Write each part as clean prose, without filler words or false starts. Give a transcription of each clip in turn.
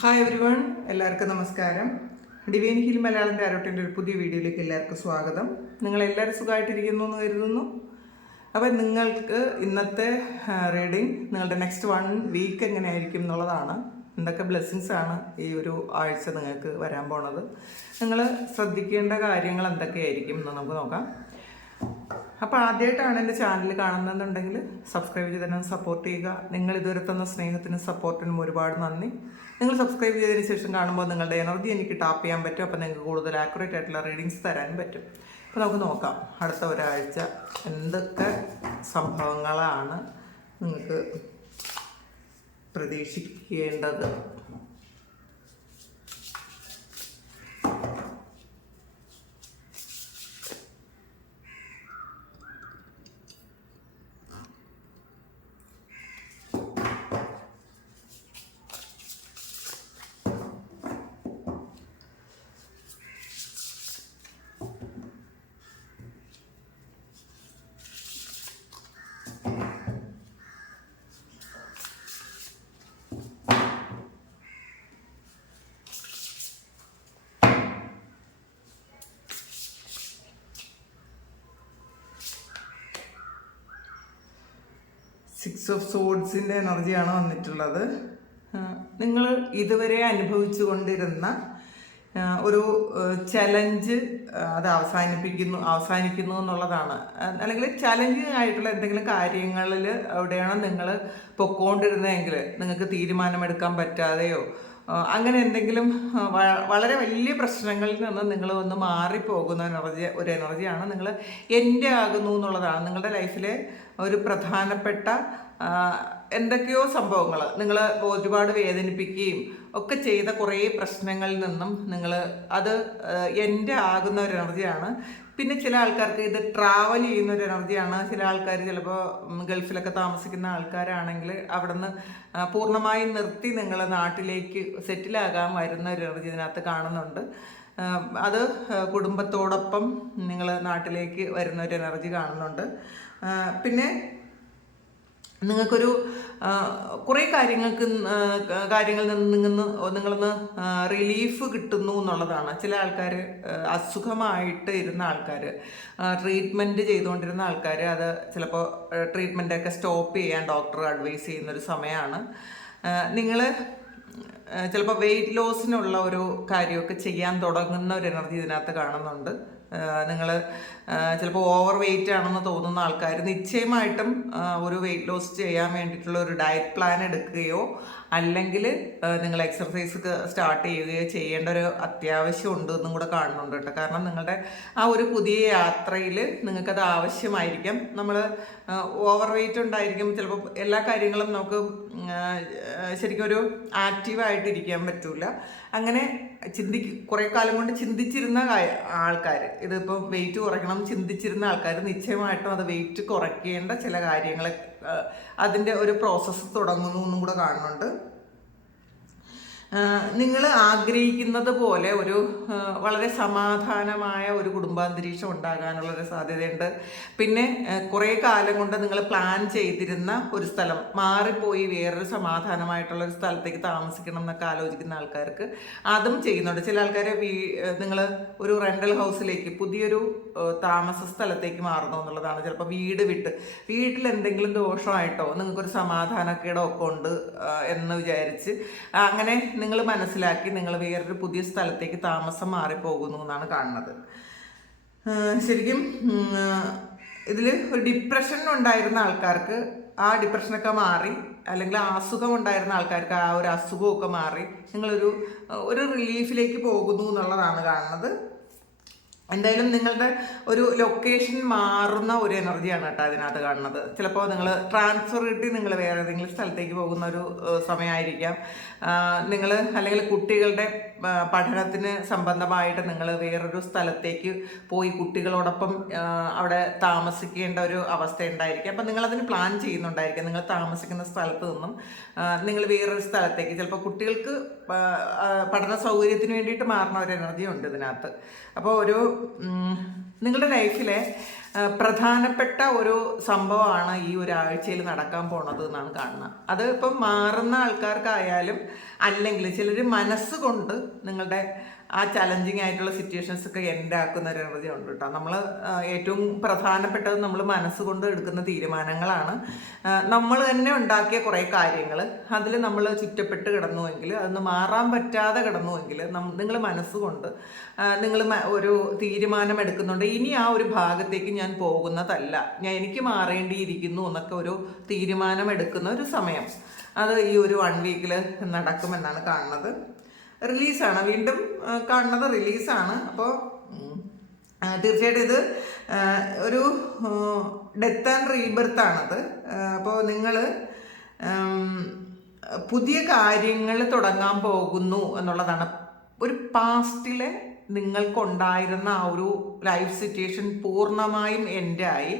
Hi every one, എല്ലാവർക്കും നമസ്കാരം. Divine heal Malayalam ടാരോട്ടിൻ്റെ ഒരു പുതിയ വീഡിയോയിലേക്ക് എല്ലാവർക്കും സ്വാഗതം. നിങ്ങളെല്ലാവരും സുഖമായിട്ടിരിക്കുന്നു എന്ന് കരുതുന്നു. അപ്പോൾ നിങ്ങൾക്ക് ഇന്നത്തെ റീഡിങ് നിങ്ങളുടെ നെക്സ്റ്റ് 1 വീക്ക് എങ്ങനെയായിരിക്കും എന്നുള്ളതാണ്. എന്തൊക്കെ ബ്ലെസ്സിങ്സ് ആണ് ഈ ഒരു ആഴ്ച നിങ്ങൾക്ക് വരാൻ പോണത്, നിങ്ങൾ ശ്രദ്ധിക്കേണ്ട കാര്യങ്ങൾ എന്തൊക്കെയായിരിക്കും എന്ന് നമുക്ക് നോക്കാം. അപ്പോൾ ആദ്യമായിട്ടാണ് എൻ്റെ ചാനൽ കാണുന്നതെന്നുണ്ടെങ്കിൽ സബ്സ്ക്രൈബ് ചെയ്ത് തന്നെ സപ്പോർട്ട് ചെയ്യുക. നിങ്ങൾ ഇതുവരെ തന്ന സ്നേഹത്തിനും സപ്പോർട്ടിനും ഒരുപാട് നന്ദി. നിങ്ങൾ സബ്സ്ക്രൈബ് ചെയ്തതിന് ശേഷം കാണുമ്പോൾ നിങ്ങളുടെ എനർജി എനിക്ക് ടാപ്പ് ചെയ്യാൻ പറ്റും. അപ്പോൾ നിങ്ങൾക്ക് കൂടുതൽ ആക്യുറേറ്റ് ആയിട്ടുള്ള റീഡിങ്സ് തരാൻ പറ്റും. അപ്പോൾ നമുക്ക് നോക്കാം അടുത്ത ഒരാഴ്ച എന്തൊക്കെ സംഭവങ്ങളാണ് നിങ്ങൾക്ക് പ്രതീക്ഷിക്കേണ്ടത്. സിക്സ് ഓഫ് സോഡ്സിൻ്റെ എനർജിയാണ് വന്നിട്ടുള്ളത്. നിങ്ങൾ ഇതുവരെ അനുഭവിച്ചു കൊണ്ടിരുന്ന ഒരു ചലഞ്ച് അത് അവസാനിക്കുന്നു എന്നുള്ളതാണ്. അല്ലെങ്കിൽ ചലഞ്ചിങ് ആയിട്ടുള്ള എന്തെങ്കിലും കാര്യങ്ങളിൽ അവിടെയാണ് നിങ്ങൾ പൊക്കോണ്ടിരുന്നതെങ്കിൽ നിങ്ങൾക്ക് തീരുമാനമെടുക്കാൻ പറ്റാതെയോ അങ്ങനെ എന്തെങ്കിലും വളരെ വലിയ പ്രശ്നങ്ങളിൽ നിന്ന് നിങ്ങൾ ഒന്ന് മാറിപ്പോകുന്ന ഒരു എനർജിയാണ്. നിങ്ങൾ എൻ്റെ ആകുന്നു എന്നുള്ളതാണ്. നിങ്ങളുടെ ലൈഫിലെ ഒരു പ്രധാനപ്പെട്ട എന്തൊക്കെയോ സംഭവങ്ങൾ നിങ്ങൾ ഒരുപാട് വേദനിപ്പിക്കുകയും ഒക്കെ ചെയ്ത കുറേ പ്രശ്നങ്ങളിൽ നിന്നും നിങ്ങൾ അത് എൻ്റെ ആകുന്ന ഒരു എനർജിയാണ്. പിന്നെ ചില ആൾക്കാർക്ക് ഇത് ട്രാവൽ ചെയ്യുന്ന ഒരു എനർജിയാണ്. ചില ആൾക്കാർ ചിലപ്പോൾ ഗൾഫിലൊക്കെ താമസിക്കുന്ന ആൾക്കാരാണെങ്കിൽ അവിടെ നിന്ന് പൂർണ്ണമായും നിർത്തി നിങ്ങൾ നാട്ടിലേക്ക് സെറ്റിലാകാൻ വരുന്ന ഒരു എനർജി ഇതിനകത്ത് കാണുന്നുണ്ട്. അത് കുടുംബത്തോടൊപ്പം നിങ്ങൾ നാട്ടിലേക്ക് വരുന്ന ഒരു എനർജി കാണുന്നുണ്ട്. പിന്നെ നിങ്ങൾക്കൊരു കുറേ കാര്യങ്ങളിൽ നിന്ന് നിങ്ങളൊന്ന് റിലീഫ് കിട്ടുന്നു എന്നുള്ളതാണ്. ചില ആൾക്കാർ അസുഖമായിട്ട് ഇരുന്ന ആൾക്കാർ, ട്രീറ്റ്മെൻറ്റ് ചെയ്തുകൊണ്ടിരുന്ന ആൾക്കാർ, അത് ചിലപ്പോൾ ട്രീറ്റ്മെൻറ്റൊക്കെ സ്റ്റോപ്പ് ചെയ്യാൻ ഡോക്ടർ അഡ്വൈസ് ചെയ്യുന്നൊരു സമയമാണ്. നിങ്ങൾ ചിലപ്പോൾ വെയിറ്റ് ലോസിനുള്ള ഒരു കാര്യമൊക്കെ ചെയ്യാൻ തുടങ്ങുന്ന ഒരു എനർജി ഇതിനകത്ത് കാണുന്നുണ്ട്. നിങ്ങൾ ചിലപ്പോൾ ഓവർ വെയിറ്റ് ആണെന്ന് തോന്നുന്ന ആൾക്കാർ നിശ്ചയമായിട്ടും ഒരു വെയിറ്റ് ലോസ് ചെയ്യാൻ വേണ്ടിയിട്ടുള്ള ഒരു ഡയറ്റ് പ്ലാൻ എടുക്കുകയോ അല്ലെങ്കിൽ നിങ്ങൾ എക്സർസൈസ് സ്റ്റാർട്ട് ചെയ്യുകയോ ചെയ്യേണ്ട ഒരു അത്യാവശ്യം ഉണ്ട് എന്നും കൂടെ കാണുന്നുണ്ട് കേട്ടോ. കാരണം നിങ്ങളുടെ ആ ഒരു പുതിയ യാത്രയിൽ നിങ്ങൾക്കത് ആവശ്യമായിരിക്കും. നമ്മൾ ഓവർ വെയിറ്റ് ഉണ്ടായിരിക്കും, ചിലപ്പോൾ എല്ലാ കാര്യങ്ങളും നമുക്ക് ശരിക്കും ഒരു ആക്റ്റീവായിട്ടിരിക്കാൻ പറ്റില്ല. അങ്ങനെ കുറേ കാലം കൊണ്ട് ചിന്തിച്ചിരുന്ന ആൾക്കാർ, ഇതിപ്പോൾ വെയിറ്റ് കുറയ്ക്കണം ചിന്തിച്ചിരുന്ന ആൾക്കാർ നിശ്ചയമായിട്ടും അത് വെയിറ്റ് കുറയ്ക്കേണ്ട ചില കാര്യങ്ങൾ അതിൻ്റെ ഒരു പ്രോസസ്സ് തുടങ്ങുന്നു എന്നും കൂടെ കാണുന്നുണ്ട്. നിങ്ങൾ ആഗ്രഹിക്കുന്നത് പോലെ ഒരു വളരെ സമാധാനമായ ഒരു കുടുംബാന്തരീക്ഷം ഉണ്ടാകാനുള്ളൊരു സാധ്യതയുണ്ട്. പിന്നെ കുറേ കാലം കൊണ്ട് നിങ്ങൾ പ്ലാൻ ചെയ്തിരുന്ന ഒരു സ്ഥലം മാറിപ്പോയി വേറൊരു സമാധാനമായിട്ടുള്ളൊരു സ്ഥലത്തേക്ക് താമസിക്കണം എന്നൊക്കെ ആലോചിക്കുന്ന ആൾക്കാർക്ക് അതും ചെയ്യുന്നുണ്ട്. ചില ആൾക്കാർ നിങ്ങൾ ഒരു റെൻ്റൽ ഹൗസിലേക്ക് പുതിയൊരു താമസ സ്ഥലത്തേക്ക് മാറുന്നു എന്നുള്ളതാണ്. ചിലപ്പോൾ വീട്ടിൽ എന്തെങ്കിലും ദോഷമായിട്ടോ നിങ്ങൾക്കൊരു സമാധാനക്കേടോ ഒക്കെ ഉണ്ട് എന്ന് വിചാരിച്ച് അങ്ങനെ നിങ്ങൾ മനസ്സിലാക്കി നിങ്ങൾ വേറൊരു പുതിയ സ്ഥലത്തേക്ക് താമസം മാറിപ്പോകുന്നു എന്നാണ് കാണുന്നത്. ശരിക്കും ഇതിൽ ഒരു ഡിപ്രഷൻ ഉണ്ടായിരുന്ന ആൾക്കാർക്ക് ആ ഡിപ്രഷനൊക്കെ മാറി, അല്ലെങ്കിൽ അസുഖം ഉണ്ടായിരുന്ന ആൾക്കാർക്ക് ആ ഒരു അസുഖമൊക്കെ മാറി നിങ്ങളൊരു റിലീഫിലേക്ക് പോകുന്നു എന്നുള്ളതാണ് കാണുന്നത്. എന്തായാലും നിങ്ങളുടെ ഒരു ലൊക്കേഷൻ മാറുന്ന ഒരു എനർജിയാണ് കേട്ടോ അതിനകത്ത് കാണുന്നത്. ചിലപ്പോൾ നിങ്ങൾ ട്രാൻസ്ഫർ കിട്ടി നിങ്ങൾ വേറെ ഏതെങ്കിലും സ്ഥലത്തേക്ക് പോകുന്ന ഒരു സമയമായിരിക്കാം. നിങ്ങൾ അല്ലെങ്കിൽ കുട്ടികളുടെ പഠനത്തിന് സംബന്ധമായിട്ട് നിങ്ങൾ വേറൊരു സ്ഥലത്തേക്ക് പോയി കുട്ടികളോടൊപ്പം അവിടെ താമസിക്കേണ്ട ഒരു അവസ്ഥ ഉണ്ടായിരിക്കും. അപ്പം നിങ്ങളതിന് പ്ലാൻ ചെയ്യുന്നുണ്ടായിരിക്കും. നിങ്ങൾ താമസിക്കുന്ന സ്ഥലത്ത് നിന്നും നിങ്ങൾ വേറൊരു സ്ഥലത്തേക്ക് ചിലപ്പോൾ കുട്ടികൾക്ക് പഠന സൗകര്യത്തിന് വേണ്ടിയിട്ട് മാറുന്ന ഒരു എനർജി ഉണ്ട് ഇതിനകത്ത്. അപ്പോൾ നിങ്ങളുടെ ലൈഫിലെ പ്രധാനപ്പെട്ട ഒരു സംഭവമാണ് ഈ ഒരാഴ്ചയിൽ നടക്കാൻ പോണത് എന്നാണ് കാണുന്നത്. അത് ഇപ്പം മാറുന്ന ആൾക്കാർക്കായാലും അല്ലെങ്കിൽ ചിലർ മനസ്സുകൊണ്ട് നിങ്ങളുടെ ആ ചലഞ്ചിങ് ആയിട്ടുള്ള സിറ്റുവേഷൻസ് ഒക്കെ എൻഡ് ആക്കുന്ന ഒരു എനർജി ഉണ്ട് കേട്ടോ. നമ്മൾ ഏറ്റവും പ്രധാനപ്പെട്ടത് നമ്മൾ മനസ്സുകൊണ്ട് എടുക്കുന്ന തീരുമാനങ്ങളാണ്. നമ്മൾ തന്നെ ഉണ്ടാക്കിയ കുറേ കാര്യങ്ങൾ അതിൽ നമ്മൾ ചുറ്റപ്പെട്ട് കിടന്നുവെങ്കിൽ, അതൊന്ന് മാറാൻ പറ്റാതെ കിടന്നുവെങ്കിൽ, നിങ്ങൾ മനസ്സുകൊണ്ട് നിങ്ങൾ ഒരു തീരുമാനം എടുക്കുന്നുണ്ട്, ഇനി ആ ഒരു ഭാഗത്തേക്ക് ഞാൻ പോകുന്നതല്ല, എനിക്ക് മാറേണ്ടിയിരിക്കുന്നു എന്നൊക്കെ ഒരു തീരുമാനം എടുക്കുന്ന ഒരു സമയം, അത് ഈ ഒരു 1 വീക്കിൽ നടക്കുമെന്നാണ് കാണുന്നത്. റിലീസാണ്, വീണ്ടും കാണുന്നത് റിലീസാണ്. അപ്പോൾ തീർച്ചയായിട്ടും ഇത് ഒരു ഡെത്ത് ആൻഡ് റീബർത്ത് ആണത്. അപ്പോൾ നിങ്ങൾ പുതിയ കാര്യങ്ങൾ തുടങ്ങാൻ പോകുന്നു എന്നുള്ളതാണ്. ഒരു പാസ്റ്റിലെ നിങ്ങൾക്കുണ്ടായിരുന്ന ആ ഒരു ലൈഫ് സിറ്റുവേഷൻ പൂർണ്ണമായും എൻഡായി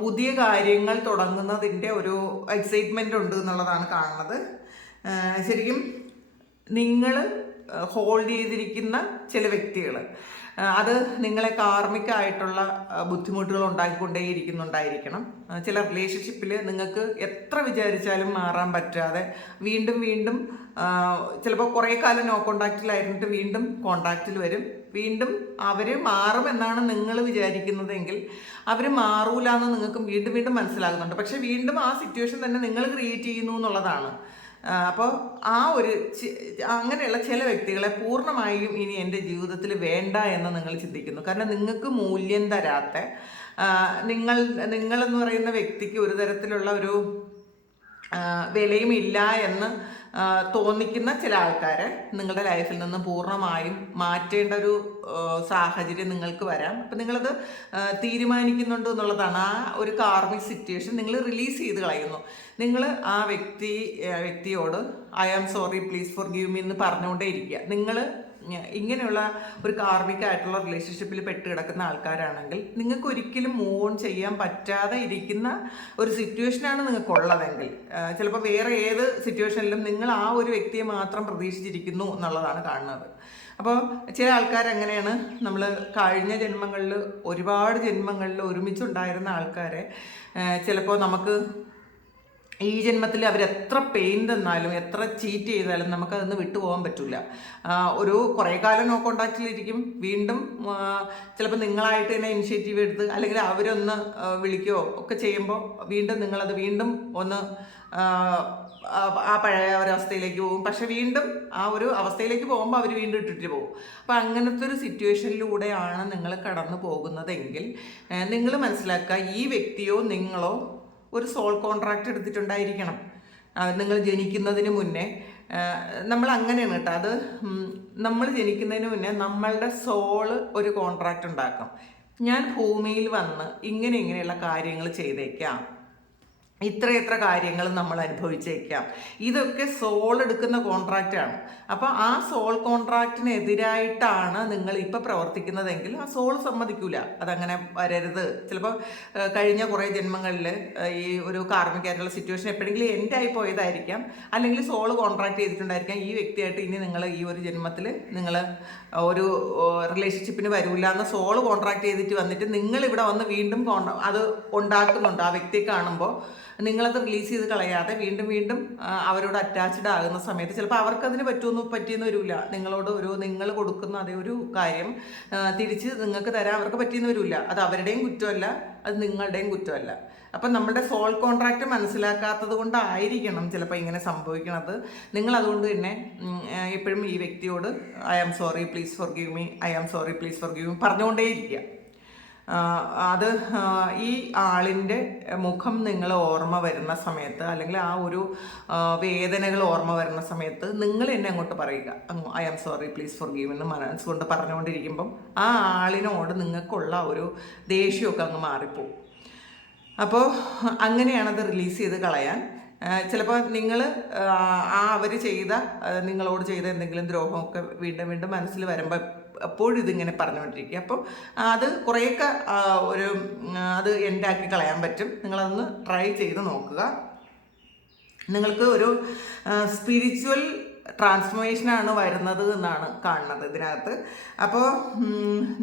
പുതിയ കാര്യങ്ങൾ തുടങ്ങുന്നതിൻ്റെ ഒരു എക്സൈറ്റ്മെൻ്റ് ഉണ്ട് എന്നുള്ളതാണ് കാണുന്നത്. ശരിക്കും നിങ്ങൾ ഹോൾഡ് ചെയ്തിരിക്കുന്ന ചില വ്യക്തികൾ, അത് നിങ്ങളെ കാർമികമായിട്ടുള്ള ബുദ്ധിമുട്ടുകൾ ഉണ്ടാക്കിക്കൊണ്ടേയിരിക്കുന്നുണ്ടായിരിക്കണം. ചില റിലേഷൻഷിപ്പിൽ നിങ്ങൾക്ക് എത്ര വിചാരിച്ചാലും മാറാൻ പറ്റാതെ വീണ്ടും വീണ്ടും ചിലപ്പോൾ കുറേ കാലം നോ കോണ്ടാക്റ്റിലായിരുന്നിട്ട് വീണ്ടും കോണ്ടാക്റ്റിൽ വരും. വീണ്ടും അവർ മാറുമെന്നാണ് നിങ്ങൾ വിചാരിക്കുന്നതെങ്കിൽ അവർ മാറൂല എന്ന് നിങ്ങൾക്ക് വീണ്ടും വീണ്ടും മനസ്സിലാകുന്നുണ്ട്. പക്ഷെ വീണ്ടും ആ സിറ്റുവേഷൻ തന്നെ നിങ്ങൾ ക്രിയേറ്റ് ചെയ്യുന്നു എന്നുള്ളതാണ്. അപ്പോൾ ആ ഒരു അങ്ങനെയുള്ള ചില വ്യക്തികളെ പൂർണ്ണമായും ഇനി എൻ്റെ ജീവിതത്തിൽ വേണ്ട എന്ന് നിങ്ങൾ ചിന്തിക്കുന്നു. കാരണം നിങ്ങൾക്ക് മൂല്യം തരാത്ത, നിങ്ങളെന്ന് പറയുന്ന വ്യക്തിക്ക് ഒരു തരത്തിലുള്ള ഒരു വിലയും ഇല്ല എന്ന് തോന്നിക്കുന്ന ചില ആൾക്കാരെ നിങ്ങളുടെ ലൈഫിൽ നിന്ന് പൂർണ്ണമായും മാറ്റേണ്ട ഒരു സാഹചര്യം നിങ്ങൾക്ക് വരാം. അപ്പം നിങ്ങളത് തീരുമാനിക്കുന്നുണ്ട് എന്നുള്ളതാണ്. ആ ഒരു കാർമിക് സിറ്റുവേഷൻ നിങ്ങൾ റിലീസ് ചെയ്ത് കളയുന്നു. നിങ്ങൾ ആ വ്യക്തിയോട് I am sorry, please forgive me എന്ന് പറഞ്ഞുകൊണ്ടേ ഇരിക്കുക. നിങ്ങൾ ഇങ്ങനെയുള്ള ഒരു കാർമികമായിട്ടുള്ള റിലേഷൻഷിപ്പിൽ പെട്ട് കിടക്കുന്ന ആൾക്കാരാണെങ്കിൽ നിങ്ങൾക്ക് ഒരിക്കലും മൂവ് ഓൺ ചെയ്യാൻ പറ്റാതെ ഇരിക്കുന്ന ഒരു സിറ്റുവേഷനാണ് നിങ്ങൾക്കുള്ളതെങ്കിൽ, ചിലപ്പോൾ വേറെ ഏത് സിറ്റുവേഷനിലും നിങ്ങൾ ആ ഒരു വ്യക്തിയെ മാത്രം പ്രതീക്ഷിച്ചിരിക്കുന്നു എന്നുള്ളതാണ് കാണുന്നത്. അപ്പോൾ ചില ആൾക്കാരെങ്ങനെയാണ്, നമ്മൾ കഴിഞ്ഞ ജന്മങ്ങളിൽ ഒരുപാട് ജന്മങ്ങളിൽ ഒരുമിച്ചുണ്ടായിരുന്ന ആൾക്കാരെ ചിലപ്പോൾ നമുക്ക് ഈ ജന്മത്തിൽ അവരെത്ര പെയിൻ തന്നാലും എത്ര ചീറ്റ് ചെയ്താലും നമുക്കതൊന്ന് വിട്ടുപോകാൻ പറ്റില്ല. ഒരു കുറേ കാലം നോ കോണ്ടാക്റ്റിലിരിക്കും. വീണ്ടും ചിലപ്പോൾ നിങ്ങളായിട്ട് തന്നെ ഇനിഷ്യേറ്റീവ് എടുത്ത് അല്ലെങ്കിൽ അവരൊന്ന് വിളിക്കുകയോ ഒക്കെ ചെയ്യുമ്പോൾ വീണ്ടും നിങ്ങളത് വീണ്ടും ഒന്ന് ആ പഴയ ഒരവസ്ഥയിലേക്ക് പോകും. പക്ഷെ വീണ്ടും ആ ഒരു അവസ്ഥയിലേക്ക് പോകുമ്പോൾ അവർ വീണ്ടും ഇട്ടിട്ട് പോകും. അപ്പം അങ്ങനത്തെ ഒരു സിറ്റുവേഷനിലൂടെയാണ് നിങ്ങൾ കടന്നു പോകുന്നതെങ്കിൽ നിങ്ങൾ മനസ്സിലാക്കുക, ഈ വ്യക്തിയോ നിങ്ങളോ ഒരു സോൾ കോൺട്രാക്റ്റ് എടുത്തിട്ടുണ്ടായിരിക്കണം. നിങ്ങൾ ജനിക്കുന്നതിന് മുന്നേ നമ്മൾ അങ്ങനെയാണ് കേട്ടോ. അത് നമ്മൾ ജനിക്കുന്നതിന് മുന്നേ നമ്മളുടെ സോള് ഒരു കോൺട്രാക്റ്റ് ഉണ്ടാക്കും. ഞാൻ ഭൂമിയിൽ വന്ന് ഇങ്ങനെയുള്ള കാര്യങ്ങൾ ചെയ്തേക്കാം, ഇത്ര കാര്യങ്ങൾ നമ്മൾ അനുഭവിച്ചേക്കാം. ഇതൊക്കെ സോൾ എടുക്കുന്ന കോൺട്രാക്റ്റാണ്. അപ്പോൾ ആ സോൾ കോൺട്രാക്റ്റിനെതിരായിട്ടാണ് നിങ്ങൾ ഇപ്പോൾ പ്രവർത്തിക്കുന്നതെങ്കിൽ ആ സോൾ സമ്മതിക്കൂല, അതങ്ങനെ വരരുത്. ചിലപ്പോൾ കഴിഞ്ഞ കുറേ ജന്മങ്ങളിൽ ഈ ഒരു കാർമികമായിട്ടുള്ള സിറ്റുവേഷൻ എപ്പോഴെങ്കിലും എൻഡായി പോയതായിരിക്കാം, അല്ലെങ്കിൽ സോൾ കോൺട്രാക്ട് ചെയ്തിട്ടുണ്ടായിരിക്കാം. ഈ വ്യക്തിയായിട്ട് ഇനി നിങ്ങൾ ഈ ഒരു ജന്മത്തിൽ നിങ്ങൾ ഒരു റിലേഷൻഷിപ്പിന് വരില്ല എന്ന് സോൾ കോൺട്രാക്ട് ചെയ്തിട്ട് വന്നിട്ട് നിങ്ങളിവിടെ വന്ന് വീണ്ടും അത് ഉണ്ടാക്കുന്നുണ്ട്. ആ വ്യക്തിയെ കാണുമ്പോൾ നിങ്ങളത് റിലീസ് ചെയ്ത് കളയാതെ വീണ്ടും വീണ്ടും അവരോട് അറ്റാച്ച്ഡ് ആകുന്ന സമയത്ത് ചിലപ്പോൾ അവർക്കതിന് പറ്റിയെന്ന് വരില്ല. നിങ്ങളോട് നിങ്ങൾ കൊടുക്കുന്ന അതേ ഒരു കാര്യം തിരിച്ച് നിങ്ങൾക്ക് തരാൻ അവർക്ക് പറ്റിയെന്ന് വരില്ല. അത് അവരുടെയും കുറ്റമല്ല, അത് നിങ്ങളുടെയും കുറ്റമല്ല. അപ്പം നമ്മുടെ സോൾ കോൺട്രാക്റ്റ് മനസ്സിലാക്കാത്തത് കൊണ്ടായിരിക്കണം ചിലപ്പോൾ ഇങ്ങനെ സംഭവിക്കണത്. നിങ്ങൾ അതുകൊണ്ട് തന്നെ എപ്പോഴും ഈ വ്യക്തിയോട് I am sorry, please forgive me, I am sorry, please forgive me പറഞ്ഞുകൊണ്ടേയിരിക്കുക. അത് ഈ ആളിൻ്റെ മുഖം നിങ്ങൾ ഓർമ്മ വരുന്ന സമയത്ത്, അല്ലെങ്കിൽ ആ ഒരു വേദനകൾ ഓർമ്മ വരുന്ന സമയത്ത് നിങ്ങൾ എന്നെ അങ്ങോട്ട് പറയുക, I am sorry, please forgive എന്ന് മനസ്സുകൊണ്ട് പറഞ്ഞുകൊണ്ടിരിക്കുമ്പം ആ ആളിനോട് നിങ്ങൾക്കുള്ള ഒരു ദേഷ്യമൊക്കെ അങ്ങ് മാറിപ്പോവും. അപ്പോൾ അങ്ങനെയാണത് റിലീസ് ചെയ്ത് കളയാൻ. ചിലപ്പോൾ നിങ്ങൾ അവർ നിങ്ങളോട് ചെയ്ത എന്തെങ്കിലും ദ്രോഹമൊക്കെ വീണ്ടും വീണ്ടും മനസ്സിൽ വരുമ്പോൾ എപ്പോഴും ഇതിങ്ങനെ പറഞ്ഞുകൊണ്ടിരിക്കുക. അപ്പോൾ അത് കുറേയൊക്കെ അത് എൻഡാക്കി കളയാൻ പറ്റും. നിങ്ങളതൊന്ന് ട്രൈ ചെയ്ത് നോക്കുക. നിങ്ങൾക്ക് ഒരു സ്പിരിച്വൽ ട്രാൻസ്ഫോർമേഷനാണ് വരുന്നത് എന്നാണ് കാണുന്നത് ഇതിനകത്ത്. അപ്പോൾ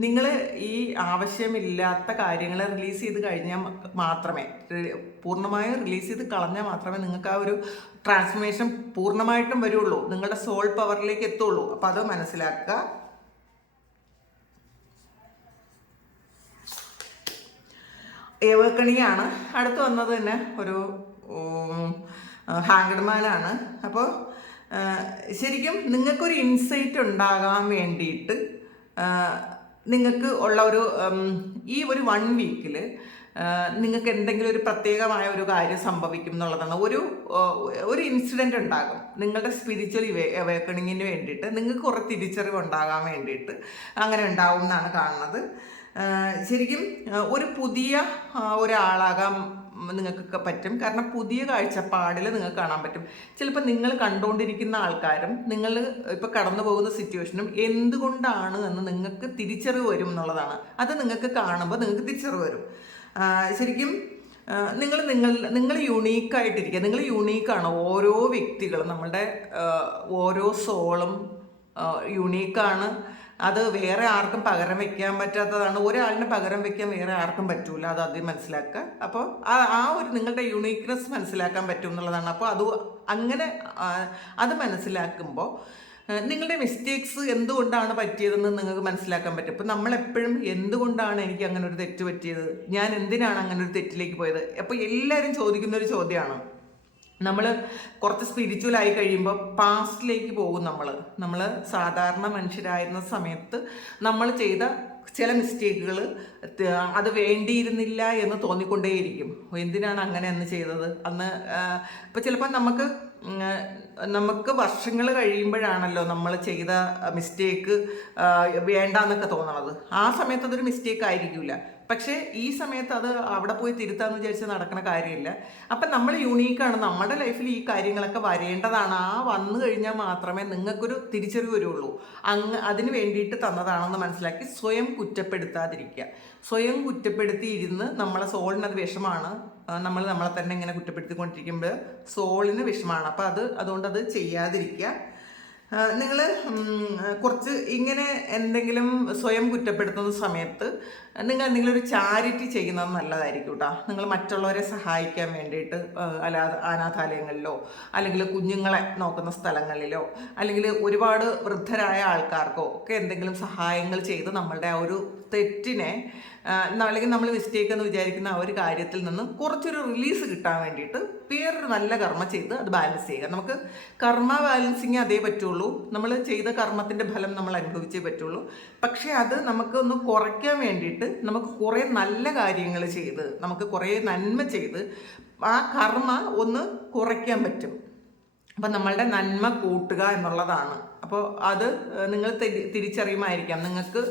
നിങ്ങൾ ഈ ആവശ്യമില്ലാത്ത കാര്യങ്ങൾ റിലീസ് ചെയ്ത് കഴിഞ്ഞാൽ മാത്രമേ, പൂർണ്ണമായും റിലീസ് ചെയ്ത് കളഞ്ഞാൽ മാത്രമേ നിങ്ങൾക്ക് ആ ഒരു ട്രാൻസ്ഫോർമേഷൻ പൂർണ്ണമായിട്ടും വരുള്ളൂ, നിങ്ങളുടെ സോൾ പവറിലേക്ക് എത്തുള്ളൂ. അപ്പോൾ അത് മനസ്സിലാക്കുക. ഏവർക്കണിയാണ് അടുത്ത് വന്നത്. തന്നെ ഒരു ഹാങ്കഡ്മാനാണ്. അപ്പോൾ ശരിക്കും നിങ്ങൾക്കൊരു ഇൻസൈറ്റ് ഉണ്ടാകാൻ വേണ്ടിയിട്ട് നിങ്ങൾക്ക് ഉള്ള ഒരു ഈ ഒരു 1 വീക്കിൽ നിങ്ങൾക്ക് എന്തെങ്കിലും ഒരു പ്രത്യേകമായ ഒരു കാര്യം സംഭവിക്കും എന്നുള്ളതാണ്. ഒരു ഇൻസിഡൻറ്റ് ഉണ്ടാകും നിങ്ങളുടെ സ്പിരിച്വൽ അവേക്കണിങ്ങിന് വേണ്ടിയിട്ട്, നിങ്ങൾക്ക് കുറേ തിരിച്ചറിവ് ഉണ്ടാകാൻ വേണ്ടിയിട്ട് അങ്ങനെ ഉണ്ടാവും എന്നാണ് കാണുന്നത്. ശരിക്കും ഒരു പുതിയ ഒരാളാകാൻ നിങ്ങൾക്കൊക്കെ പറ്റും. കാരണം പുതിയ കാഴ്ചപ്പാടിൽ നിങ്ങൾക്ക് കാണാൻ പറ്റും. ചിലപ്പോൾ നിങ്ങൾ കണ്ടുകൊണ്ടിരിക്കുന്ന ആൾക്കാരും നിങ്ങൾ ഇപ്പോൾ കടന്നു പോകുന്ന സിറ്റുവേഷനും എന്തുകൊണ്ടാണ് എന്ന് നിങ്ങൾക്ക് തിരിച്ചറിവ് വരും എന്നുള്ളതാണ്. അത് നിങ്ങൾക്ക് കാണുമ്പോൾ നിങ്ങൾക്ക് തിരിച്ചറിവ് വരും. ശരിക്കും നിങ്ങൾ യുണീക്കായിട്ടിരിക്കുക. നിങ്ങൾ യുണീക്കാണ്. ഓരോ വ്യക്തികളും, നമ്മളുടെ ഓരോ സോളും യുണീക്കാണ്. അത് വേറെ ആർക്കും പകരം വെക്കാൻ പറ്റാത്തതാണ്. ഒരാളിന് പകരം വെക്കാൻ വേറെ ആർക്കും പറ്റൂല. അത് ആദ്യം മനസ്സിലാക്കുക. അപ്പോൾ ആ ഒരു നിങ്ങളുടെ യുണീക്നെസ് മനസ്സിലാക്കാൻ പറ്റും എന്നുള്ളതാണ്. അപ്പോൾ അങ്ങനെ അത് മനസ്സിലാക്കുമ്പോൾ നിങ്ങളുടെ മിസ്റ്റേക്സ് എന്തുകൊണ്ടാണ് പറ്റിയതെന്ന് നിങ്ങൾക്ക് മനസ്സിലാക്കാൻ പറ്റും. ഇപ്പം നമ്മളെപ്പോഴും എന്തുകൊണ്ടാണ് എനിക്ക് അങ്ങനെ ഒരു തെറ്റ് പറ്റിയത്, ഞാൻ എന്തിനാണ് അങ്ങനെ ഒരു തെറ്റിലേക്ക് പോയത്, അപ്പോൾ എല്ലാവരും ചോദിക്കുന്ന ഒരു ചോദ്യമാണ്. നമ്മൾ കുറച്ച് സ്പിരിച്വലായി കഴിയുമ്പോൾ പാസ്റ്റിലേക്ക് പോകും. നമ്മൾ സാധാരണ മനുഷ്യരായിരുന്ന സമയത്ത് നമ്മൾ ചെയ്ത ചില മിസ്റ്റേക്കുകൾ അത് വേണ്ടിയിരുന്നില്ല എന്ന് തോന്നിക്കൊണ്ടേയിരിക്കും. എന്തിനാണ് അങ്ങനെ അന്ന് ചെയ്തത്, അന്ന് ഇപ്പോൾ ചിലപ്പോൾ നമുക്ക് വർഷങ്ങൾ കഴിയുമ്പോഴാണല്ലോ നമ്മൾ ചെയ്ത മിസ്റ്റേക്ക് വേണ്ടാന്നൊക്കെ തോന്നണത്. ആ സമയത്ത് അതൊരു മിസ്റ്റേക്ക് ആയിരിക്കില്ല. പക്ഷേ ഈ സമയത്ത് അത് അവിടെ പോയി തിരുത്താന്ന് വിചാരിച്ച് നടക്കുന്ന കാര്യമില്ല. അപ്പം നമ്മൾ യൂണീക്കാണ്. നമ്മുടെ ലൈഫിൽ ഈ കാര്യങ്ങളൊക്കെ വരേണ്ടതാണ്. വന്നു കഴിഞ്ഞാൽ മാത്രമേ നിങ്ങൾക്കൊരു തിരിച്ചറിവ് വരുള്ളൂ. അതിന് വേണ്ടിയിട്ട് തന്നതാണെന്ന് മനസ്സിലാക്കി സ്വയം കുറ്റപ്പെടുത്താതിരിക്കുക. സ്വയം കുറ്റപ്പെടുത്തിയിരുന്ന് നമ്മളെ സോളിനത് വിഷമാണ്. നമ്മളെ തന്നെ ഇങ്ങനെ കുറ്റപ്പെടുത്തിക്കൊണ്ടിരിക്കുമ്പോൾ സോളിന് വിഷമാണ്. അപ്പോൾ അതുകൊണ്ട് അത് ചെയ്യാതിരിക്കുക. നിങ്ങൾ കുറച്ച് ഇങ്ങനെ എന്തെങ്കിലും സ്വയം കുറ്റപ്പെടുത്തുന്ന സമയത്ത് നിങ്ങൾ എന്തെങ്കിലും ഒരു ചാരിറ്റി ചെയ്യുന്നത് നല്ലതായിരിക്കും കേട്ടോ. നിങ്ങൾ മറ്റുള്ളവരെ സഹായിക്കാൻ വേണ്ടിയിട്ട് അനാഥാലയങ്ങളിലോ അല്ലെങ്കിൽ കുഞ്ഞുങ്ങളെ നോക്കുന്ന സ്ഥലങ്ങളിലോ അല്ലെങ്കിൽ ഒരുപാട് വൃദ്ധരായ ആൾക്കാർക്കോ ഒക്കെ എന്തെങ്കിലും സഹായങ്ങൾ ചെയ്ത് നമ്മളുടെ ആ ഒരു തെറ്റിനെ അല്ലെങ്കിൽ നമ്മൾ മിസ്റ്റേക്ക് എന്ന് വിചാരിക്കുന്ന ആ ഒരു കാര്യത്തിൽ നിന്ന് കുറച്ചൊരു റിലീസ് കിട്ടാൻ വേണ്ടിയിട്ട് വേറൊരു നല്ല കർമ്മ ചെയ്ത് അത് ബാലൻസ് ചെയ്യുക. നമുക്ക് കർമ്മ ബാലൻസിങ് അതേ പറ്റുള്ളൂ. നമ്മൾ ചെയ്ത കർമ്മത്തിൻ്റെ ഫലം നമ്മൾ അനുഭവിച്ചേ പറ്റുള്ളൂ. പക്ഷേ അത് നമുക്ക് ഒന്ന് കുറയ്ക്കാൻ വേണ്ടിയിട്ട് നമുക്ക് കുറേ നല്ല കാര്യങ്ങൾ ചെയ്ത്, നമുക്ക് കുറേ നന്മ ചെയ്ത് ആ കർമ്മ ഒന്ന് കുറയ്ക്കാൻ പറ്റും. അപ്പം നമ്മളുടെ നന്മ കൂട്ടുക എന്നുള്ളതാണ്. അപ്പോൾ അത് നിങ്ങൾ തിരിച്ചറിയുമായിരിക്കാം. നിങ്ങൾക്ക്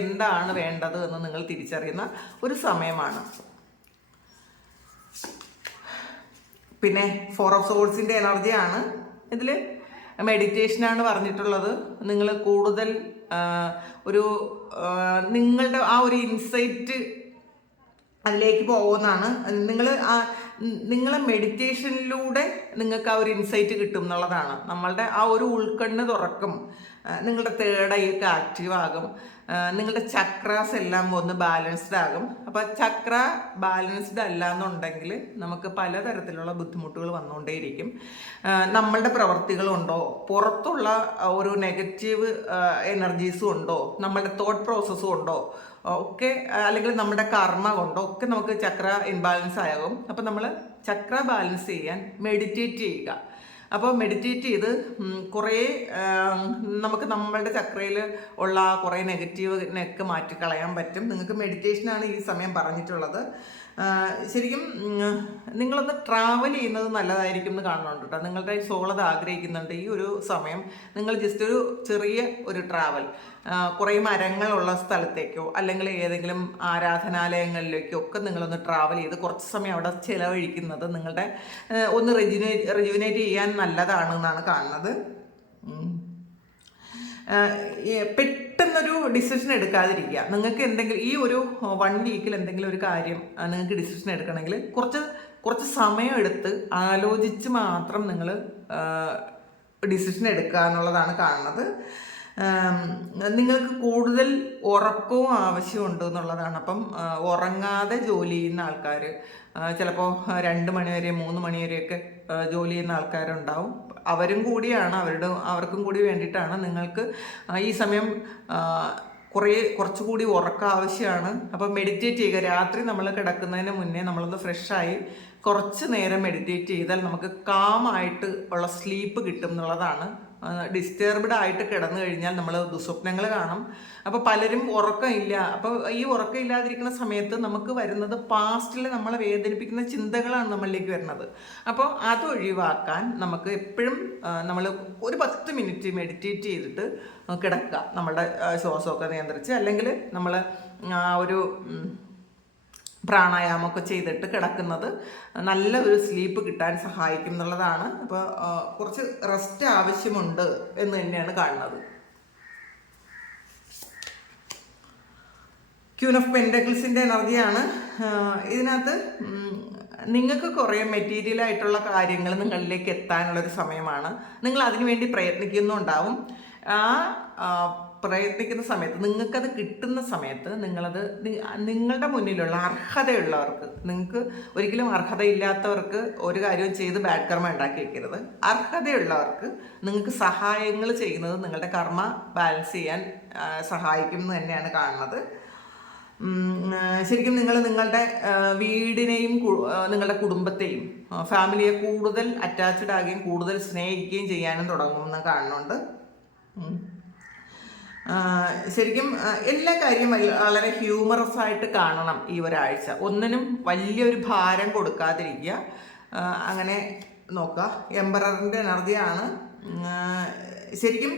എന്താണ് വേണ്ടത് എന്ന് നിങ്ങൾ തിരിച്ചറിയുന്ന ഒരു സമയമാണ്. പിന്നെ 4 ഓഫ് സോൾസിൻ്റെ എനർജിയാണ്. ഇതിൽ മെഡിറ്റേഷനാണ് പറഞ്ഞിട്ടുള്ളത്. നിങ്ങൾ കൂടുതൽ നിങ്ങളുടെ ആ ഒരു ഇൻസൈറ്റ് അതിലേക്ക് പോകുന്നതാണ്. നിങ്ങളെ മെഡിറ്റേഷനിലൂടെ നിങ്ങൾക്ക് ആ ഒരു ഇൻസൈറ്റ് കിട്ടും എന്നുള്ളതാണ്. നമ്മളുടെ ആ ഒരു ഉൾക്കണ്ണ് തുറക്കും. നിങ്ങളുടെ തേർഡ് ഐ ഒക്കെ ആക്റ്റീവ് ആകും. നിങ്ങളുടെ ചക്രാസ് എല്ലാം ഒന്ന് ബാലൻസ്ഡ് ആകും. അപ്പോൾ ചക്ര ബാലൻസ്ഡ് അല്ല എന്നുണ്ടെങ്കിൽ നമുക്ക് പലതരത്തിലുള്ള ബുദ്ധിമുട്ടുകൾ വന്നുകൊണ്ടേയിരിക്കും. നമ്മളുടെ പ്രവർത്തികളുണ്ടോ, പുറത്തുള്ള ഒരു നെഗറ്റീവ് എനർജീസും ഉണ്ടോ, നമ്മളുടെ തോട്ട് പ്രോസസ്സും ഉണ്ടോ ഒക്കെ, അല്ലെങ്കിൽ നമ്മുടെ കർമ്മ കൊണ്ടോ ഒക്കെ നമുക്ക് ചക്ര ഇൻബാലൻസ് ആകും. അപ്പോൾ നമ്മൾ ചക്ര ബാലൻസ് ചെയ്യാൻ മെഡിറ്റേറ്റ് ചെയ്യുക. അപ്പോൾ മെഡിറ്റേറ്റ് ചെയ്ത് കുറേ നമുക്ക് നമ്മളുടെ ചക്രയിൽ ഉള്ള കുറേ നെഗറ്റീവിനെയൊക്കെ മാറ്റിക്കളയാൻ പറ്റും. നിങ്ങൾക്ക് മെഡിറ്റേഷനാണ് ഈ സമയം പറഞ്ഞിട്ടുള്ളത്. ശരിക്കും നിങ്ങളൊന്ന് ട്രാവൽ ചെയ്യുന്നത് നല്ലതായിരിക്കും എന്ന് കാണുന്നുണ്ട് കേട്ടോ. നിങ്ങളുടെ സോൾ അത് ആഗ്രഹിക്കുന്നുണ്ട്. ഈ ഒരു സമയം നിങ്ങൾ ജസ്റ്റ് ഒരു ചെറിയ ഒരു ട്രാവൽ, കുറേ മരങ്ങളുള്ള സ്ഥലത്തേക്കോ അല്ലെങ്കിൽ ഏതെങ്കിലും ആരാധനാലയങ്ങളിലേക്കോ ഒക്കെ നിങ്ങളൊന്ന് ട്രാവൽ ചെയ്ത് കുറച്ച് സമയം അവിടെ ചിലവഴിക്കുന്നത് നിങ്ങളുടെ ഒന്ന് റെജുവിനേറ്റ് ചെയ്യാൻ നല്ലതാണെന്നാണ് കാണുന്നത്. പെട്ടെന്നൊരു ഡിസിഷൻ എടുക്കാതിരിക്കുക. നിങ്ങൾക്ക് എന്തെങ്കിലും ഈ ഒരു 1 വീക്കിൽ എന്തെങ്കിലും ഒരു കാര്യം നിങ്ങൾക്ക് ഡിസിഷൻ എടുക്കണമെങ്കിൽ കുറച്ച് സമയം എടുത്ത് ആലോചിച്ച് മാത്രം നിങ്ങൾ ഡിസിഷൻ എടുക്കുക എന്നുള്ളതാണ് കാണുന്നത്. നിങ്ങൾക്ക് കൂടുതൽ ഉറക്കവും ആവശ്യമുണ്ട് എന്നുള്ളതാണ്. അപ്പം ഉറങ്ങാതെ ജോലി ചെയ്യുന്ന ആൾക്കാർ, ചിലപ്പോൾ 2 മണി വരെ 3 മണി വരെയൊക്കെ ജോലി ചെയ്യുന്ന ആൾക്കാരുണ്ടാവും. അവരും കൂടിയാണ്, അവർക്കും കൂടി വേണ്ടിയിട്ടാണ് നിങ്ങൾക്ക് ഈ സമയം കുറച്ചുകൂടി ഉറക്കം ആവശ്യമാണ്. അപ്പോൾ മെഡിറ്റേറ്റ് ചെയ്യുക. രാത്രി നമ്മൾ കിടക്കുന്നതിന് മുന്നേ നമ്മളൊന്ന് ഫ്രഷായി കുറച്ച് നേരം മെഡിറ്റേറ്റ് ചെയ്താൽ നമുക്ക് കാമായിട്ട് ഉള്ള സ്ലീപ്പ് കിട്ടും എന്നുള്ളതാണ്. ഡിസ്റ്റർബ്ഡ് ആയിട്ട് കിടന്നു കഴിഞ്ഞാൽ നമ്മൾ ദുസ്വപ്നങ്ങൾ കാണും. അപ്പോൾ പലരും ഉറക്കമില്ല. അപ്പോൾ ഈ ഉറക്കം ഇല്ലാതിരിക്കുന്ന സമയത്ത് നമുക്ക് വരുന്നത് പാസ്റ്റിൽ നമ്മളെ വേദനിപ്പിക്കുന്ന ചിന്തകളാണ് നമ്മളിലേക്ക് വരുന്നത്. അപ്പോൾ അത് ഒഴിവാക്കാൻ നമുക്ക് എപ്പോഴും നമ്മൾ ഒരു 10 മിനിറ്റ് മെഡിറ്റേറ്റ് ചെയ്തിട്ട് കിടക്കുക, നമ്മളുടെ ശ്വാസമൊക്കെ നിയന്ത്രിച്ച്, അല്ലെങ്കിൽ നമ്മൾ ഒരു പ്രാണായാമമൊക്കെ ചെയ്തിട്ട് കിടക്കുന്നത് നല്ല ഒരു സ്ലീപ്പ് കിട്ടാൻ സഹായിക്കും എന്നുള്ളതാണ്. അപ്പോൾ കുറച്ച് റെസ്റ്റ് ആവശ്യമുണ്ട് എന്ന് തന്നെയാണ് കാണുന്നത്. ക്യൂൻ ഓഫ് പെൻറ്റക്കിൾസിൻ്റെ എനർജിയാണ്. ഇതിനകത്ത് നിങ്ങൾക്ക് കുറേ മെറ്റീരിയലായിട്ടുള്ള കാര്യങ്ങൾ നിങ്ങളിലേക്ക് എത്താനുള്ളൊരു സമയമാണ്. നിങ്ങൾ അതിനുവേണ്ടി പ്രയത്നിക്കുന്നുണ്ടാവും. ആ പ്രയത്നിക്കുന്ന സമയത്ത്, നിങ്ങൾക്കത് കിട്ടുന്ന സമയത്ത് നിങ്ങളുടെ മുന്നിലുള്ള അർഹതയുള്ളവർക്ക്, നിങ്ങൾക്ക് ഒരിക്കലും അർഹതയില്ലാത്തവർക്ക് ഒരു കാര്യവും ചെയ്ത് ബാഡ് കർമ്മ ഉണ്ടാക്കി വയ്ക്കരുത്. അർഹതയുള്ളവർക്ക് നിങ്ങൾക്ക് സഹായങ്ങൾ ചെയ്യുന്നത് നിങ്ങളുടെ കർമ്മ ബാലൻസ് ചെയ്യാൻ സഹായിക്കും എന്ന് തന്നെയാണ് കാണുന്നത്. ശരിക്കും നിങ്ങളുടെ വീടിനെയും നിങ്ങളുടെ കുടുംബത്തെയും ഫാമിലിയെ കൂടുതൽ അറ്റാച്ച്ഡ് ആകുകയും കൂടുതൽ സ്നേഹിക്കുകയും ചെയ്യാനും തുടങ്ങുമെന്ന് കാണുന്നുണ്ട്. ശരിക്കും എല്ലാ കാര്യവും വളരെ ഹ്യൂമറസ് ആയിട്ട് കാണണം ഈ ഒരാഴ്ച. ഒന്നിനും വലിയൊരു ഭാരം കൊടുക്കാതിരിക്കുക, അങ്ങനെ നോക്കുക. എംപററിൻ്റെ എനർജിയാണ്. ശരിക്കും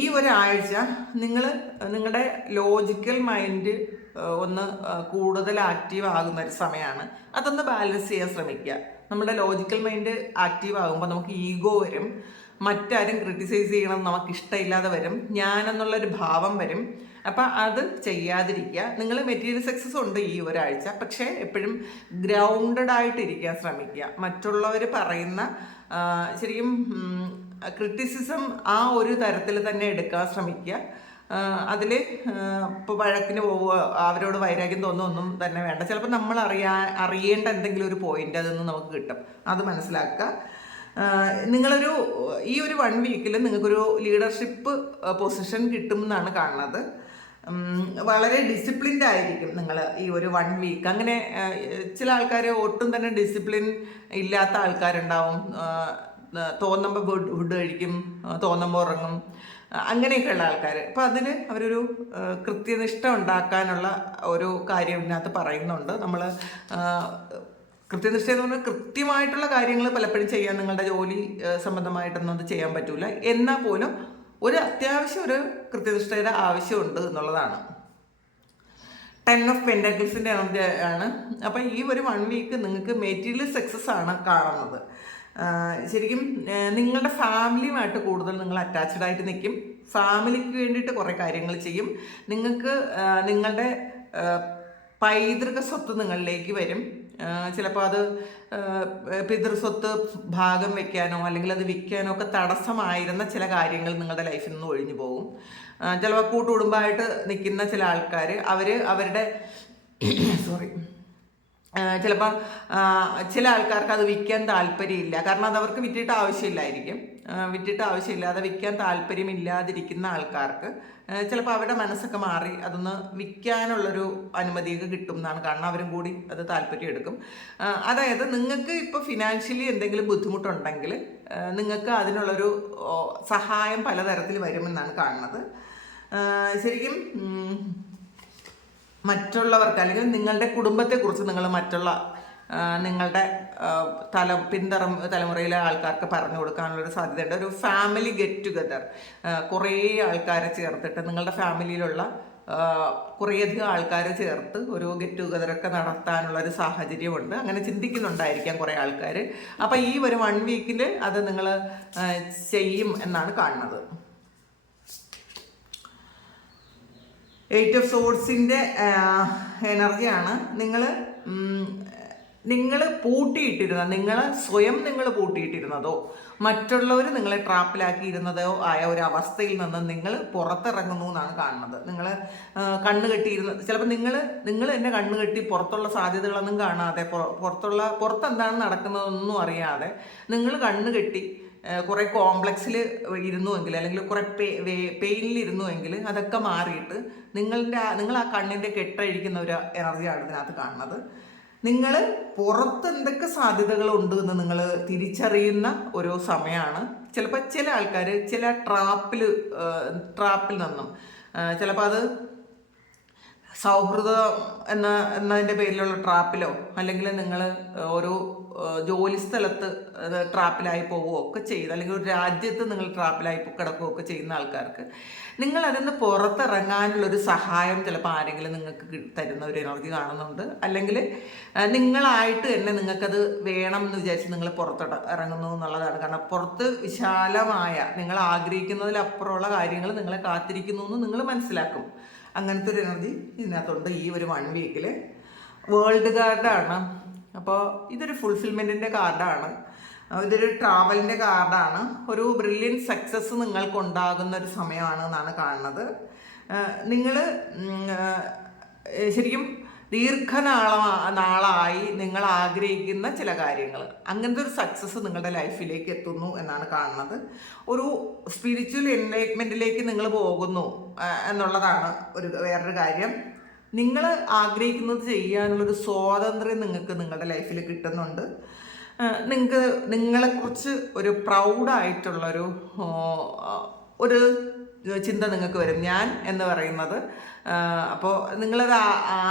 ഈ ഒരാഴ്ച നിങ്ങളുടെ ലോജിക്കൽ മൈൻഡ് ഒന്ന് കൂടുതൽ ആക്റ്റീവ് ആകുന്ന ഒരു സമയമാണ്. അതൊന്ന് ബാലൻസ് ചെയ്യാൻ ശ്രമിക്കുക. നമ്മുടെ ലോജിക്കൽ മൈൻഡ് ആക്റ്റീവ് ആകുമ്പോൾ നമുക്ക് ഈഗോ വരും, മറ്റാരും ക്രിട്ടിസൈസ് ചെയ്യണം നമുക്ക് ഇഷ്ടമില്ലാതെ വരും, ഞാനെന്നുള്ളൊരു ഭാവം വരും. അപ്പം അത് ചെയ്യാതിരിക്കുക. നിങ്ങൾ മെറ്റീരിയൽ സക്സസ് ഉണ്ട് ഈ ഒരാഴ്ച, പക്ഷേ എപ്പോഴും ഗ്രൗണ്ടഡ് ആയിട്ടിരിക്കാൻ ശ്രമിക്കുക. മറ്റുള്ളവർ പറയുന്ന ശരിക്കും ക്രിറ്റിസിസം ആ ഒരു തരത്തിൽ തന്നെ എടുക്കാൻ ശ്രമിക്കുക. അതിൽ ഇപ്പോൾ വഴക്കിന് പോവുക, അവരോട് വൈരാഗ്യം തോന്നുക ഒന്നും തന്നെ വേണ്ട. ചിലപ്പോൾ നമ്മൾ അറിയേണ്ട എന്തെങ്കിലും ഒരു പോയിന്റ് അതൊന്നും നമുക്ക് കിട്ടും, അത് മനസ്സിലാക്കുക. ഈ ഒരു 1 വീക്കിൽ നിങ്ങൾക്കൊരു ലീഡർഷിപ്പ് പൊസിഷൻ കിട്ടും എന്നാണ് കാണുന്നത്. വളരെ ഡിസിപ്ലിൻഡ് ആയിരിക്കും നിങ്ങൾ ഈ ഒരു 1 വീക്ക്. അങ്ങനെ ചില ആൾക്കാർ ഒട്ടും തന്നെ ഡിസിപ്ലിൻ ഇല്ലാത്ത ആൾക്കാരുണ്ടാവും. തോന്നുമ്പോൾ ഫുഡ് കഴിക്കും, തോന്നുമ്പോൾ ഉറങ്ങും, അങ്ങനെയൊക്കെയുള്ള ആൾക്കാർ. അപ്പോൾ അതിന് അവരൊരു കൃത്യനിഷ്ഠ ഉണ്ടാക്കാനുള്ള ഒരു കാര്യം ഇതിനകത്ത് പറയുന്നുണ്ട്. നമ്മൾ കൃത്യനിഷ്ഠ എന്ന് പറഞ്ഞാൽ കൃത്യമായിട്ടുള്ള കാര്യങ്ങൾ പലപ്പോഴും ചെയ്യാൻ നിങ്ങളുടെ ജോലി സംബന്ധമായിട്ടൊന്നും അത് ചെയ്യാൻ പറ്റൂല. എന്നാൽ പോലും ഒരു അത്യാവശ്യം ഒരു കൃത്യനിഷ്ഠയുടെ ആവശ്യമുണ്ട് എന്നുള്ളതാണ്. 10 ഓഫ് പെൻറ്റക്കിൾസിൻ്റെ എനർജി ആണ്. അപ്പം ഈ ഒരു 1 വീക്ക് നിങ്ങൾക്ക് മെറ്റീരിയൽ സക്സസ് ആണ് കാണുന്നത്. ശരിക്കും നിങ്ങളുടെ ഫാമിലിയുമായിട്ട് കൂടുതൽ നിങ്ങൾ അറ്റാച്ച്ഡ് ആയിട്ട് നിൽക്കും. ഫാമിലിക്ക് വേണ്ടിയിട്ട് കുറേ കാര്യങ്ങൾ ചെയ്യും. നിങ്ങൾക്ക് നിങ്ങളുടെ പൈതൃക സ്വത്ത് നിങ്ങളിലേക്ക് വരും. ചിലപ്പോൾ അത് പിതൃസ്വത്ത് ഭാഗം വയ്ക്കാനോ അല്ലെങ്കിൽ അത് വിൽക്കാനോ ഒക്കെ തടസ്സമായിരുന്ന ചില കാര്യങ്ങൾ നിങ്ങളുടെ ലൈഫിൽ നിന്ന് ഒഴിഞ്ഞു പോകും. ചിലപ്പോൾ കൂട്ടുകുടുംബമായിട്ട് നിൽക്കുന്ന ചില ആൾക്കാർ അവരുടെ ചിലപ്പം ചില ആൾക്കാർക്ക് അത് വിൽക്കാൻ താല്പര്യമില്ല. കാരണം അത് അവർക്ക് വിറ്റിട്ട് ആവശ്യമില്ലാതെ വിൽക്കാൻ താല്പര്യമില്ലാതിരിക്കുന്ന ആൾക്കാർക്ക് ചിലപ്പോൾ അവരുടെ മനസ്സൊക്കെ മാറി അതൊന്ന് വിൽക്കാനുള്ളൊരു അനുമതിയൊക്കെ കിട്ടും എന്നാണ്. കാരണം അവരും കൂടി അത് താല്പര്യം എടുക്കും. അതായത് നിങ്ങൾക്ക് ഇപ്പോൾ ഫിനാൻഷ്യലി എന്തെങ്കിലും ബുദ്ധിമുട്ടുണ്ടെങ്കിൽ നിങ്ങൾക്ക് അതിനുള്ളൊരു സഹായം പലതരത്തിൽ വരുമെന്നാണ് കാണുന്നത്. ശരിക്കും മറ്റുള്ളവർക്ക് അല്ലെങ്കിൽ നിങ്ങളുടെ കുടുംബത്തെക്കുറിച്ച് നിങ്ങൾ നിങ്ങളുടെ തലമുറയിലെ ആൾക്കാർക്ക് പറഞ്ഞു കൊടുക്കാനുള്ളൊരു സാധ്യതയുണ്ട്. ഒരു ഫാമിലി ഗെറ്റ് ടുഗദർ, കുറേ ആൾക്കാരെ ചേർത്തിട്ട് നിങ്ങളുടെ ഫാമിലിയിലുള്ള കുറേയധികം ആൾക്കാരെ ചേർത്ത് ഒരു ഗെറ്റ് ടുഗദറൊക്കെ നടത്താനുള്ളൊരു സാഹചര്യമുണ്ട്. അങ്ങനെ ചിന്തിക്കുന്നുണ്ടായിരിക്കാം കുറേ ആൾക്കാർ. അപ്പോൾ ഈ ഒരു 1 വീക്കിൽ അത് നിങ്ങൾ ചെയ്യും എന്നാണ് കാണുന്നത്. 8 ഓഫ് സോഡ്സിൻ്റെ എനർജിയാണ്. നിങ്ങൾ നിങ്ങൾ പൂട്ടിയിട്ടിരുന്ന, നിങ്ങൾ പൂട്ടിയിട്ടിരുന്നതോ മറ്റുള്ളവർ നിങ്ങളെ ട്രാപ്പിലാക്കിയിരുന്നതോ ആയ ഒരു അവസ്ഥയിൽ നിന്ന് നിങ്ങൾ പുറത്തിറങ്ങുന്നു എന്നാണ് കാണുന്നത്. നിങ്ങൾ കണ്ണ് കെട്ടിയിരുന്ന, ചിലപ്പോൾ നിങ്ങൾ തന്നെ കണ്ണ് കെട്ടി പുറത്തുള്ള സാധ്യതകളൊന്നും കാണാതെ, പുറത്തെന്താണ് നടക്കുന്നതൊന്നും അറിയാതെ നിങ്ങൾ കണ്ണ് കെട്ടി കുറേ കോംപ്ലക്സിൽ ഇരുന്നുവെങ്കിൽ, അല്ലെങ്കിൽ കുറേ പെയിനിൽ ഇരുന്നുവെങ്കിൽ അതൊക്കെ മാറിയിട്ട് നിങ്ങൾ ആ കണ്ണിൻ്റെ കെട്ടഴിക്കുന്ന ഒരു എനർജിയാണ് ഇതിനകത്ത് കാണുന്നത്. നിങ്ങൾ പുറത്ത് എന്തൊക്കെ സാധ്യതകളുണ്ട് എന്ന് നിങ്ങൾ തിരിച്ചറിയുന്ന ഒരു സമയമാണ്. ചിലപ്പോൾ ചില ആൾക്കാർ ചില ട്രാപ്പിൽ നിന്നും, ചിലപ്പോൾ അത് സൗഹൃദം എന്നതിൻ്റെ പേരിലുള്ള ട്രാപ്പിലോ, അല്ലെങ്കിൽ നിങ്ങൾ ഒരു ജോലി സ്ഥലത്ത് ട്രാപ്പിലായി പോവുകയോ ഒക്കെ ചെയ്ത്, അല്ലെങ്കിൽ ഒരു രാജ്യത്ത് നിങ്ങൾ ട്രാപ്പിലായി കിടക്കുകയോ ഒക്കെ ചെയ്യുന്ന ആൾക്കാർക്ക് നിങ്ങൾ അതിൽ നിന്ന് പുറത്തിറങ്ങാനുള്ളൊരു സഹായം ചിലപ്പോൾ ആരെങ്കിലും നിങ്ങൾക്ക് തരുന്ന ഒരു എനർജി കാണുന്നുണ്ട്. അല്ലെങ്കിൽ നിങ്ങളായിട്ട് തന്നെ നിങ്ങൾക്കത് വേണം എന്ന് വിചാരിച്ച് നിങ്ങൾ ഇറങ്ങുന്നു എന്നുള്ളതാണ്. കാരണം പുറത്ത് വിശാലമായ, നിങ്ങൾ ആഗ്രഹിക്കുന്നതിലപ്പുറമുള്ള കാര്യങ്ങൾ നിങ്ങളെ കാത്തിരിക്കുന്നു എന്ന് നിങ്ങൾ മനസ്സിലാക്കും. അങ്ങനത്തെ ഒരു എനർജി ഇതിനകത്തുണ്ട് ഈ ഒരു 1 വീക്കിൽ. വേൾഡ് കാർഡാണ്. അപ്പോൾ ഇതൊരു ഫുൾഫിൽമെൻറ്റിൻ്റെ കാർഡാണ്, ഇതൊരു ട്രാവലിൻ്റെ കാർഡാണ്. ഒരു ബ്രില്യൻ സക്സസ് നിങ്ങൾക്കുണ്ടാകുന്ന ഒരു സമയമാണ് എന്നാണ് കാണുന്നത്. നിങ്ങൾ ശരിക്കും നാളായി നിങ്ങൾ ആഗ്രഹിക്കുന്ന ചില കാര്യങ്ങൾ, അങ്ങനത്തെ ഒരു സക്സസ് നിങ്ങളുടെ ലൈഫിലേക്ക് എത്തുന്നു എന്നാണ് കാണുന്നത്. ഒരു സ്പിരിച്വൽ എൻലൈറ്റ്മെൻറ്റിലേക്ക് നിങ്ങൾ പോകുന്നു എന്നുള്ളതാണ് വേറൊരു കാര്യം. നിങ്ങൾ ആഗ്രഹിക്കുന്നത് ചെയ്യാനുള്ളൊരു സ്വാതന്ത്ര്യം നിങ്ങൾക്ക് നിങ്ങളുടെ ലൈഫിൽ കിട്ടുന്നുണ്ട്. നിങ്ങളെക്കുറിച്ച് ഒരു പ്രൗഡായിട്ടുള്ളൊരു ഒരു ചിന്ത നിങ്ങൾക്ക് വരും, ഞാൻ എന്ന് പറയുന്നത്. അപ്പോൾ നിങ്ങളത്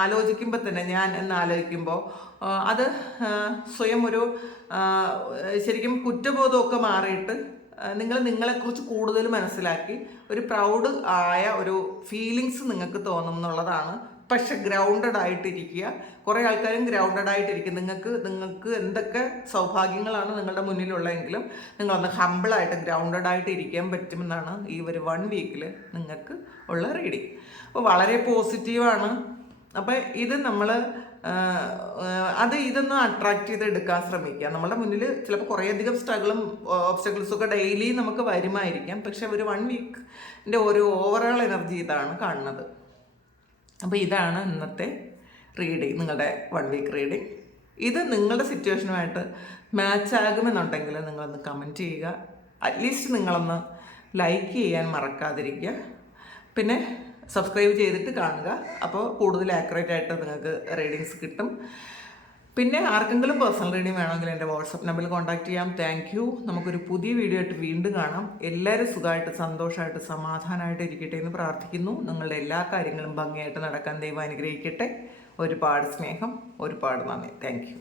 ആലോചിക്കുമ്പോൾ തന്നെ, ഞാൻ എന്ന് ആലോചിക്കുമ്പോൾ അത് സ്വയം ഒരു ശരിക്കും കുറ്റബോധമൊക്കെ മാറിയിട്ട് നിങ്ങളെക്കുറിച്ച് കൂടുതൽ മനസ്സിലാക്കി ഒരു പ്രൗഡ് ആയ ഒരു ഫീലിങ്സ് നിങ്ങൾക്ക് തോന്നും എന്നുള്ളതാണ്. പക്ഷെ ഗ്രൗണ്ടഡ് ആയിട്ടിരിക്കുക. കുറേ ആൾക്കാരും ഗ്രൗണ്ടഡ് ആയിട്ടിരിക്കും. നിങ്ങൾക്ക് എന്തൊക്കെ സൗഭാഗ്യങ്ങളാണ് നിങ്ങളുടെ മുന്നിലുള്ളതെങ്കിലും നിങ്ങളൊന്ന് ഹമ്പിളായിട്ട് ഗ്രൗണ്ടഡ് ആയിട്ട് ഇരിക്കാൻ പറ്റുമെന്നാണ് ഈ ഒരു 1 വീക്കിൽ നിങ്ങൾക്ക് ഉള്ള റീഡിങ്. അപ്പോൾ വളരെ പോസിറ്റീവാണ്. അപ്പോൾ ഇത് നമ്മൾ ഇതൊന്ന് അട്രാക്റ്റ് ചെയ്ത് എടുക്കാൻ ശ്രമിക്കുക. നമ്മുടെ മുന്നിൽ ചിലപ്പോൾ കുറേയധികം ഓബ്സ്റ്റക്കിൾസും ഒക്കെ ഡെയിലി നമുക്ക് വരുമായിരിക്കാം. പക്ഷെ ഒരു 1 വീക്കിൻ്റെ ഒരു ഓവറോൾ എനർജി ഇതാണ് കാണുന്നത്. അപ്പോൾ ഇതാണ് ഇന്നത്തെ റീഡിങ്, നിങ്ങളുടെ 1 വീക്ക് റീഡിങ്. ഇത് നിങ്ങളുടെ സിറ്റുവേഷനുമായിട്ട് മാച്ച് ആകുമെന്നുണ്ടെങ്കിൽ നിങ്ങളൊന്ന് കമൻറ്റ് ചെയ്യുക. അറ്റ്ലീസ്റ്റ് നിങ്ങളൊന്ന് ലൈക്ക് ചെയ്യാൻ മറക്കാതിരിക്കുക. പിന്നെ സബ്സ്ക്രൈബ് ചെയ്തിട്ട് കാണുക. അപ്പോൾ കൂടുതൽ ആക്യുറേറ്റ് ആയിട്ട് നിങ്ങൾക്ക് റീഡിങ്സ് കിട്ടും. പിന്നെ ആർക്കെങ്കിലും പേഴ്സണൽ റീഡിങ് വേണമെങ്കിൽ എൻ്റെ വാട്സപ്പ് നമ്പറിൽ കോൺടാക്ട് ചെയ്യാം. Thank you. നമുക്കൊരു പുതിയ വീഡിയോ ആയിട്ട് വീണ്ടും കാണാം. എല്ലാവരും സുഖമായിട്ട് സന്തോഷമായിട്ട് സമാധാനമായിട്ട് ഇരിക്കട്ടെ എന്ന് പ്രാർത്ഥിക്കുന്നു. നിങ്ങളുടെ എല്ലാ കാര്യങ്ങളും ഭംഗിയായിട്ട് നടക്കാൻ ദൈവം അനുഗ്രഹിക്കട്ടെ. ഒരുപാട് സ്നേഹം, ഒരുപാട് നന്ദി. Thank you.